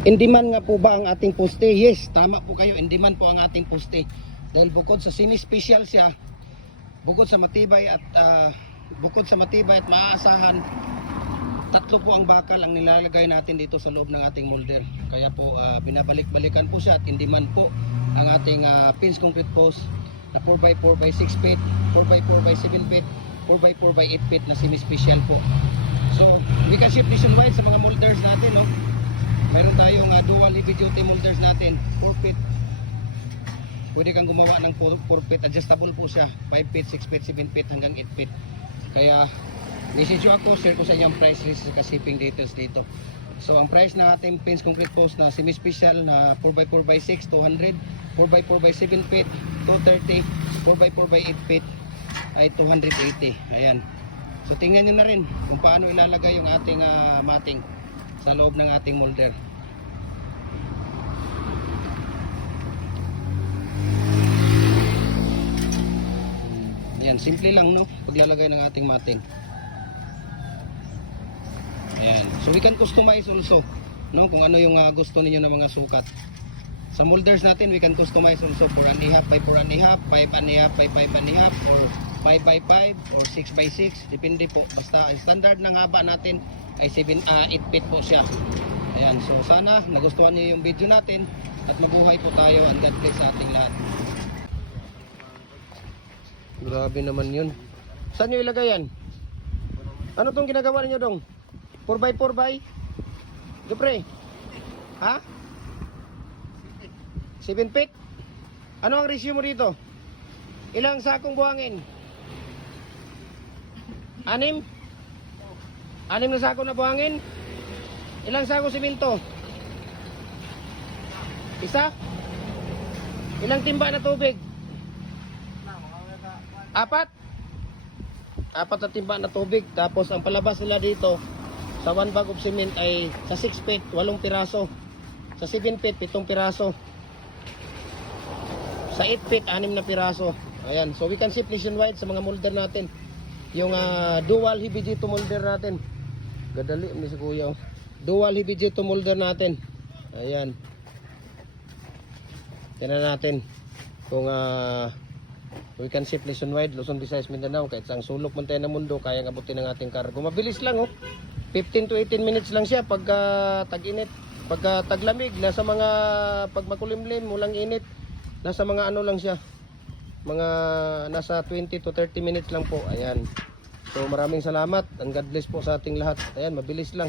In demand nga po ba ang ating poste? Yes, tama po kayo. In demand po ang ating poste. Dahil bukod sa semi-special siya, bukod sa matibay at maaasahan, tatlo po ang bakal ang nilalagay natin dito sa loob ng ating molder. Kaya po binabalik-balikan po siya at in demand po ang ating pins concrete post na 4x4 by 6 feet, 4x4 by 7 feet, 4x4 by 8 feet na semi-special po. So, we can ship nationwide sa mga molders natin, no? Meron tayong dual heavy duty molders natin, 4 feet. Pwede kang gumawa ng 4 feet, adjustable po siya, 5 feet, 6 feet, 7 feet hanggang 8 feet. Kaya message nyo ako, share ko sa inyo ang price list sa shipping details dito. So ang price na ating pins concrete post na semi-special na 4x4 by 6, 200, 4x4 by 7 feet, 230, 4x4 by 8 feet ay 280. Ayan. So tingnan nyo na rin kung paano ilalagay yung ating matting sa loob ng ating molder. Ayan, simple lang, no, paglalagay ng ating matting. Ayan. So we can customize also, no, kung ano yung gusto niyo ng mga sukat. Sa molders natin, we can customize also 4.5 by 4.5, 5.5 by 5.5, or 5 by 5 or 6 by 6, depende po. Basta standard ng haba natin ay 8 feet po siya. Ayan, so sana nagustuhan niyo yung video natin at mabuhay po tayo, and God bless sa ating lahat. Grabe naman yun. Saan nyo ilagay yan? Ano tong ginagawa niyo dong? 4x4 by? Dupre? Ha? 7 feet? Ano ang ratio mo dito? Ilang sakong buhangin? 6? 6 na sako na buhangin? Ilang sako simento? Isa? Ilang timba na tubig? 4? 4 na timba na tubig. Tapos ang palabas nila dito sa 1 bag of cement ay sa 6 feet 8 piraso, sa 7 feet 7 piraso, sa 8 feet 6 na piraso. Ayan, so we can ship nationwide sa mga molder natin. Yung dual heavy duty molder natin. Gadali ni si kuya. Dual heavy duty molder natin. Ayan. Tingnan natin kung we can ship nationwide, Luzon, Visayas, Mindanao. Kahit sang sulok man tayo ng mundo, kaya abutin ng ating cargo. Mabilis lang, oh. 15 to 18 minutes lang siya pagka tag-init. Pagka taglamig, nasa mga pag makulimlim, walang init, nasa mga ano lang siya, mga nasa 20 to 30 minutes lang po. Ayan. So maraming salamat, and God bless po sa ating lahat. Ayan, mabilis lang.